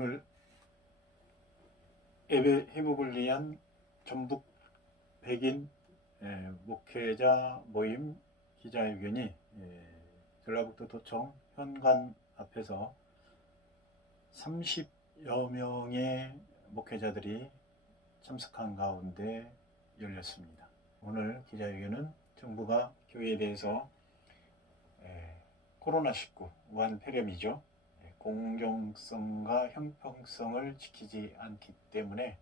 오늘 예배 회복을 위한 전북 백인 목회자 모임 기자회견이 전라북도 도청 현관 앞에서 30여 명의 목회자들이 참석한 가운데 열렸습니다. 오늘 기자회견은 정부가 교회에 대해서 코로나19 우한 폐렴이죠. 공정성과 형평성을 지키지 않기 때문에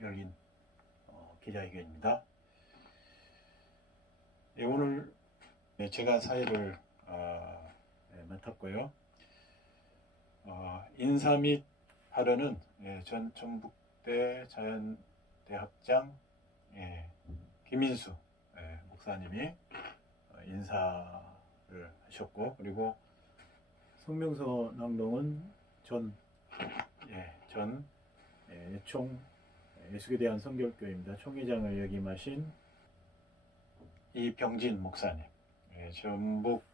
열린 기자회견입니다. 오늘 제가 사회를 맡았고요. 인사 및 발언은 전 전북대 자연대학장 김인수 목사님이 인사를 하셨고, 그리고 성명서 낭독은 전 총 예수에 대한 선교교회입니다. 총회장을 역임하신 이병진 목사님, 전북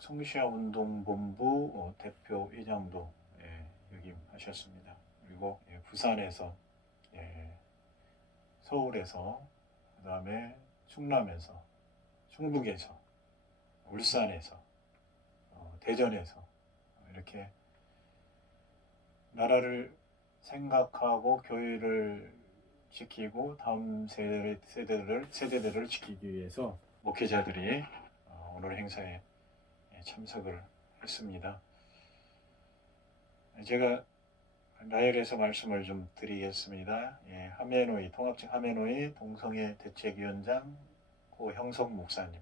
성시아운동본부 대표회장도 역임하셨습니다. 그리고 부산에서, 서울에서, 그 다음에 충남에서, 충북에서, 울산에서, 대전에서 이렇게 나라를 생각하고 교회를 지키고 다음 세대들을 지키기 위해서 목회자들이 오늘 행사에 참석을 했습니다. 제가 나열해서 말씀을 좀 드리겠습니다. 하메노이 통합측 하메노이 동성애 대책위원장 고형석 목사님,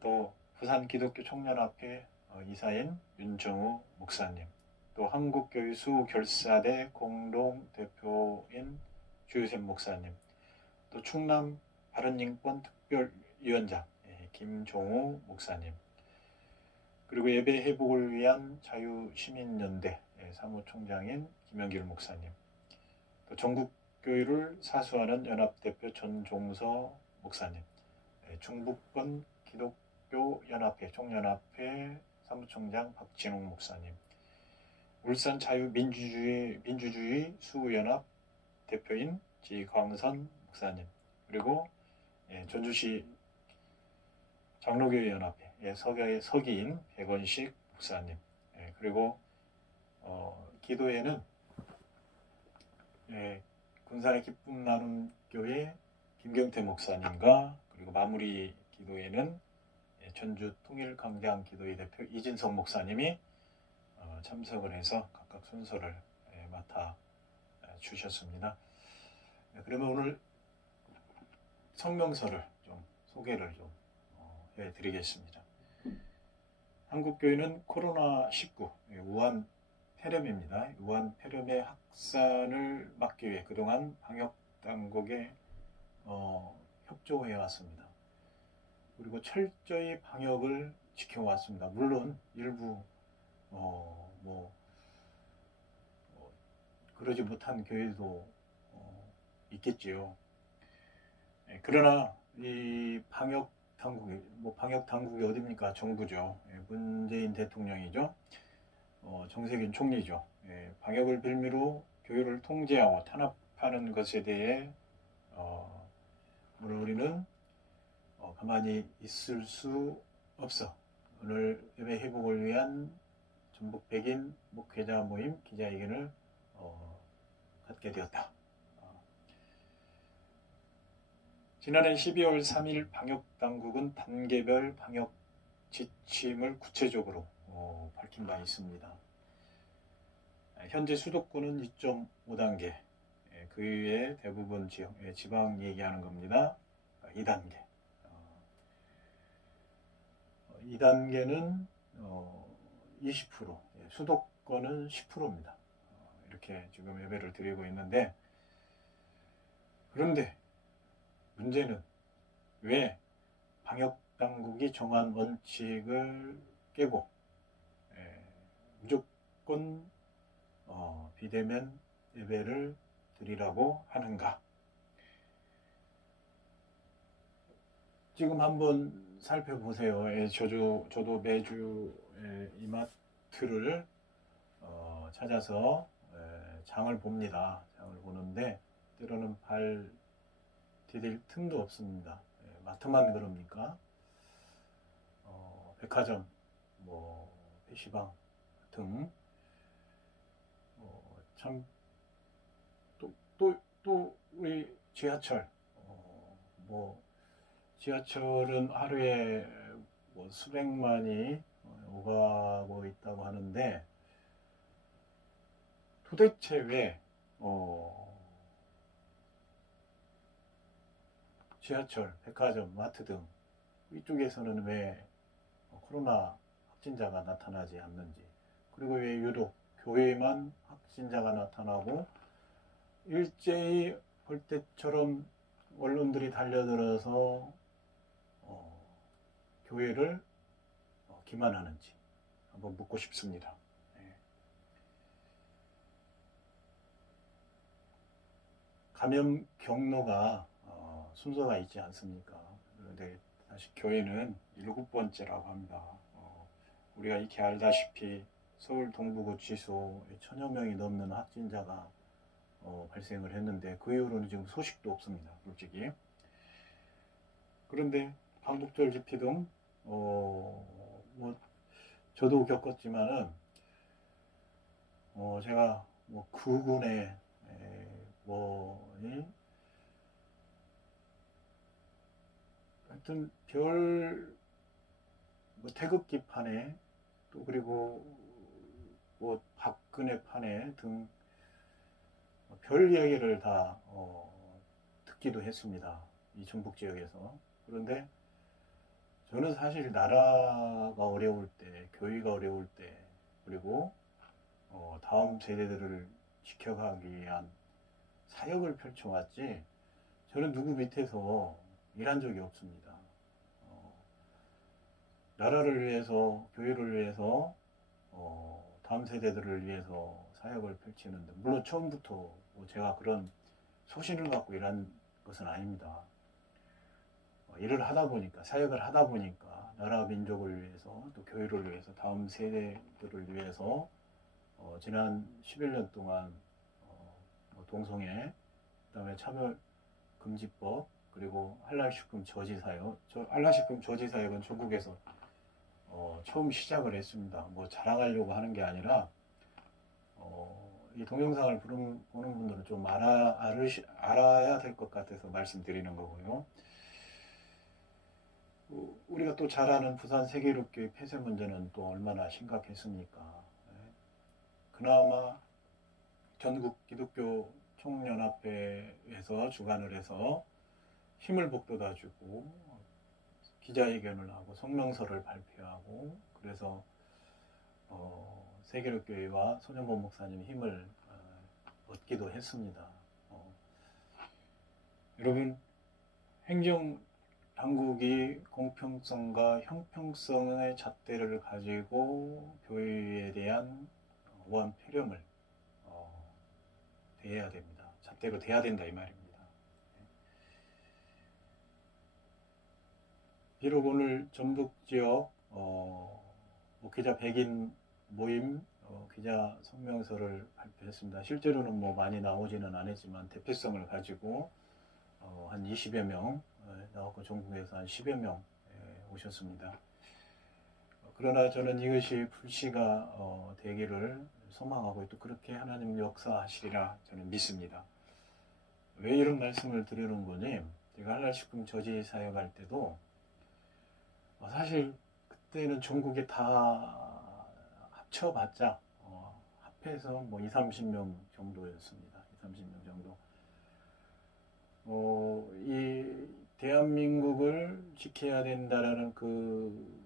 또 부산 기독교 총연합회 이사인 윤정우 목사님, 또 한국교회수 결사대 공동대표인 주유샘 목사님, 또 충남 바른인권 특별위원장 김종우 목사님, 그리고 예배 회복을 위한 자유시민연대 사무총장인 김영길 목사님, 또 전국교회를 사수하는 연합대표 전종서 목사님, 충북권 기독교연합회 총연합회 사무총장 박진웅 목사님, 울산 자유민주주의 수연합 대표인 지광선 목사님, 그리고 전주시 장로교회 연합회 서기인 백원식 목사님, 그리고 기도회는 군산의 기쁨 나눔 교회 김경태 목사님과, 그리고 마무리 기도회는 전주 통일강장 기도회 대표 이진성 목사님이 참석을 해서 각각 순서를 맡아 주셨습니다. 그러면 오늘 성명서를 좀 소개를 좀 해드리겠습니다. 한국교회는 코로나19 우한 폐렴입니다. 우한 폐렴의 확산을 막기 위해 그동안 방역당국에 협조해 왔습니다. 그리고 철저히 방역을 지켜왔습니다. 물론 일부 그러지 못한 교회도 있겠지요. 그러나 이 방역 당국이 어디입니까? 정부죠. 문재인 대통령이죠. 정세균 총리죠. 방역을 빌미로 교회를 통제하고 탄압하는 것에 대해 우리는 가만히 있을 수 없어 오늘 예배 회복을 위한 전북 백인 목회자 모임 기자회견을 갖게 되었다. 지난해 12월 3일 방역당국은 단계별 방역 지침을 구체적으로 밝힌 바 있습니다. 현재 수도권은 2.5단계, 그 이외에 대부분 지방 얘기하는 겁니다. 2단계. 2단계는 20%, 수도권은 10%입니다. 이렇게 지금 예배를 드리고 있는데, 그런데 문제는 왜 방역당국이 정한 원칙을 깨고 무조건 비대면 예배를 드리라고 하는가? 지금 한번 살펴보세요. 저도 매주 이마트를 찾아서 장을 봅니다. 장을 보는데 때로는 발 디딜 틈도 없습니다. 마트만 그럽니까? 백화점, 뭐 PC방 등 참 또 우리 지하철 뭐 지하철은 하루에 뭐 수백만이 오가고 있다고 하는데 도대체 왜 지하철, 백화점, 마트 등 이쪽에서는 왜 코로나 확진자가 나타나지 않는지, 그리고 왜 유독 교회만 확진자가 나타나고 일제히 볼 때처럼 언론들이 달려들어서 교회를 기만하는지 한번 묻고 싶습니다. 감염 경로가 순서가 있지 않습니까? 그런데 사실 교회는 7번째라고 합니다. 우리가 익히 알다시피 서울 동부구치소에 1000여 명이 넘는 확진자가 발생을 했는데 그 이후로는 지금 소식도 없습니다. 솔직히. 그런데 광복절 집회 등 뭐 저도 겪었지만은 제가 뭐 구군의 하여튼 뭐 태극기 판에 또 그리고 뭐 박근혜 판에 등 별 이야기를 다 듣기도 했습니다. 이 전북 지역에서. 그런데 저는 사실 나라가 어려울 때, 교회가 어려울 때, 그리고 다음 세대들을 지켜가기 위한 사역을 펼쳐왔지, 저는 누구 밑에서 일한 적이 없습니다. 나라를 위해서, 교회를 위해서, 다음 세대들을 위해서 사역을 펼치는데, 물론 처음부터 뭐 제가 그런 소신을 갖고 일한 것은 아닙니다. 일을 하다 보니까, 사역을 하다 보니까, 나라 민족을 위해서, 또 교회를 위해서, 다음 세대들을 위해서, 지난 11년 동안, 뭐 동성애, 그 다음에 차별금지법, 그리고 한랄식품 저지사역, 한랄식품 저지사역은 전국에서 처음 시작을 했습니다. 뭐 자랑하려고 하는 게 아니라, 이 동영상을 보는 분들은 좀 알아야 될 것 같아서 말씀드리는 거고요. 우리가 또 잘 아는 부산 세계롭교회 폐쇄 문제는 또 얼마나 심각했습니까? 그나마 전국 기독교 총연합회에서 주관을 해서 힘을 북돋아주고 기자회견을 하고 성명서를 발표하고, 그래서 세계롭교회와 손영범 목사님 힘을 얻기도 했습니다. 여러분, 행정 당국이 공평성과 형평성의 잣대를 가지고 교회에 대한 보안 폐렴을 대해야 됩니다. 잣대로 대해야 된다 이 말입니다. 비록 오늘 전북 지역 목회자 100인 모임 기자 성명서를 발표했습니다. 실제로는 뭐 많이 나오지는 않았지만 대표성을 가지고 한 20여 명 나왔고 전국에서 한 10여 명 오셨습니다. 그러나 저는 이것이 불씨가 되기를 소망하고 또 그렇게 하나님 역사하시리라 저는 믿습니다. 왜 이런 말씀을 드리는 거니? 제가 한랄식품 저지 사역할 때도 사실 그때는 전국에 다 합쳐봤자 합해서 뭐 20, 30명 정도였습니다. 20, 30명 정도. 이 대한민국을 지켜야 된다라는 그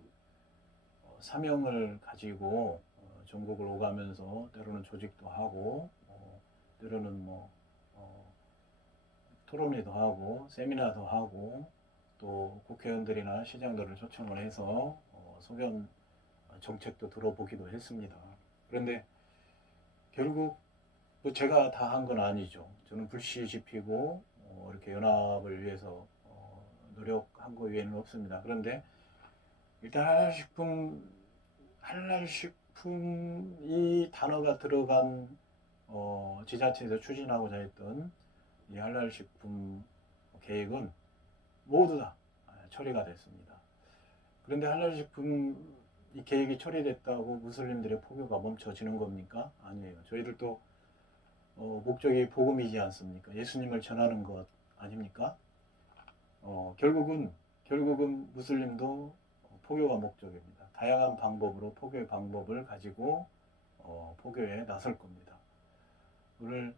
사명을 가지고 전국을 오가면서 때로는 조직도 하고 때로는 뭐 토론회도 하고 세미나도 하고 또 국회의원들이나 시장들을 초청을 해서 소견 정책도 들어보기도 했습니다. 그런데 결국 뭐 제가 다 한 건 아니죠. 저는 불씨 지피고 이렇게 연합을 위해서 노력한 거 외에는 없습니다. 그런데 일단 한랄식 할랄식품 이 단어가 들어간 지자체에서 추진하고자 했던 이 할랄식품 계획은 모두 다 처리가 됐습니다. 그런데 할랄식품 이 계획이 처리됐다고 무슬림들의 포교가 멈춰지는 겁니까? 아니에요. 저희들도 목적이 복음이지 않습니까? 예수님을 전하는 것 아닙니까? 결국은 무슬림도 포교가 목적입니다. 다양한 방법으로 포교의 방법을 가지고 포교에 나설 겁니다. 오늘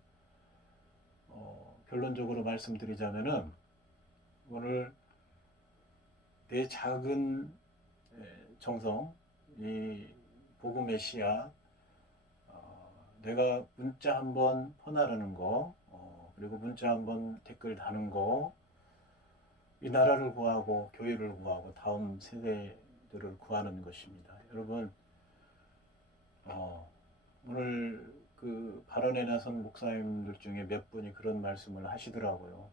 결론적으로 말씀드리자면은 오늘 내 작은 정성, 이 복음의 씨앗, 내가 문자 한번 퍼나르는 거, 그리고 문자 한번 댓글 다는 거, 이 나라를 구하고 교회를 구하고 다음 세대들을 구하는 것입니다. 여러분, 오늘 그 발언에 나선 목사님들 중에 몇 분이 그런 말씀을 하시더라고요.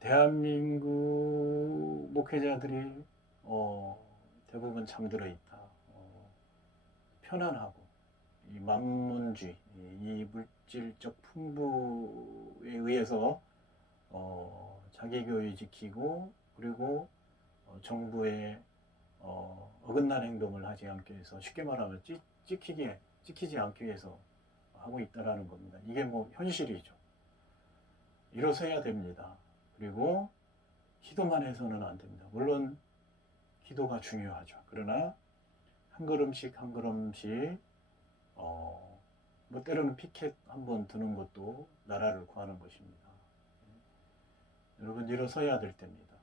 대한민국 목회자들이 대부분 잠들어 있다. 편안하고 이 만문주의, 이 물질적 풍부에 의해서 자기 교회 지키고 그리고 정부의 어긋난 행동을 하지 않기 위해서 쉽게 말하면 찍히지 않기 위해서 하고 있다라는 겁니다. 이게 뭐 현실이죠. 일어서야 됩니다. 그리고 기도만 해서는 안 됩니다. 물론 기도가 중요하죠. 그러나 한 걸음씩 뭐 때로는 피켓 한번 드는 것도 나라를 구하는 것입니다. 여러분 일어서야 될 때입니다.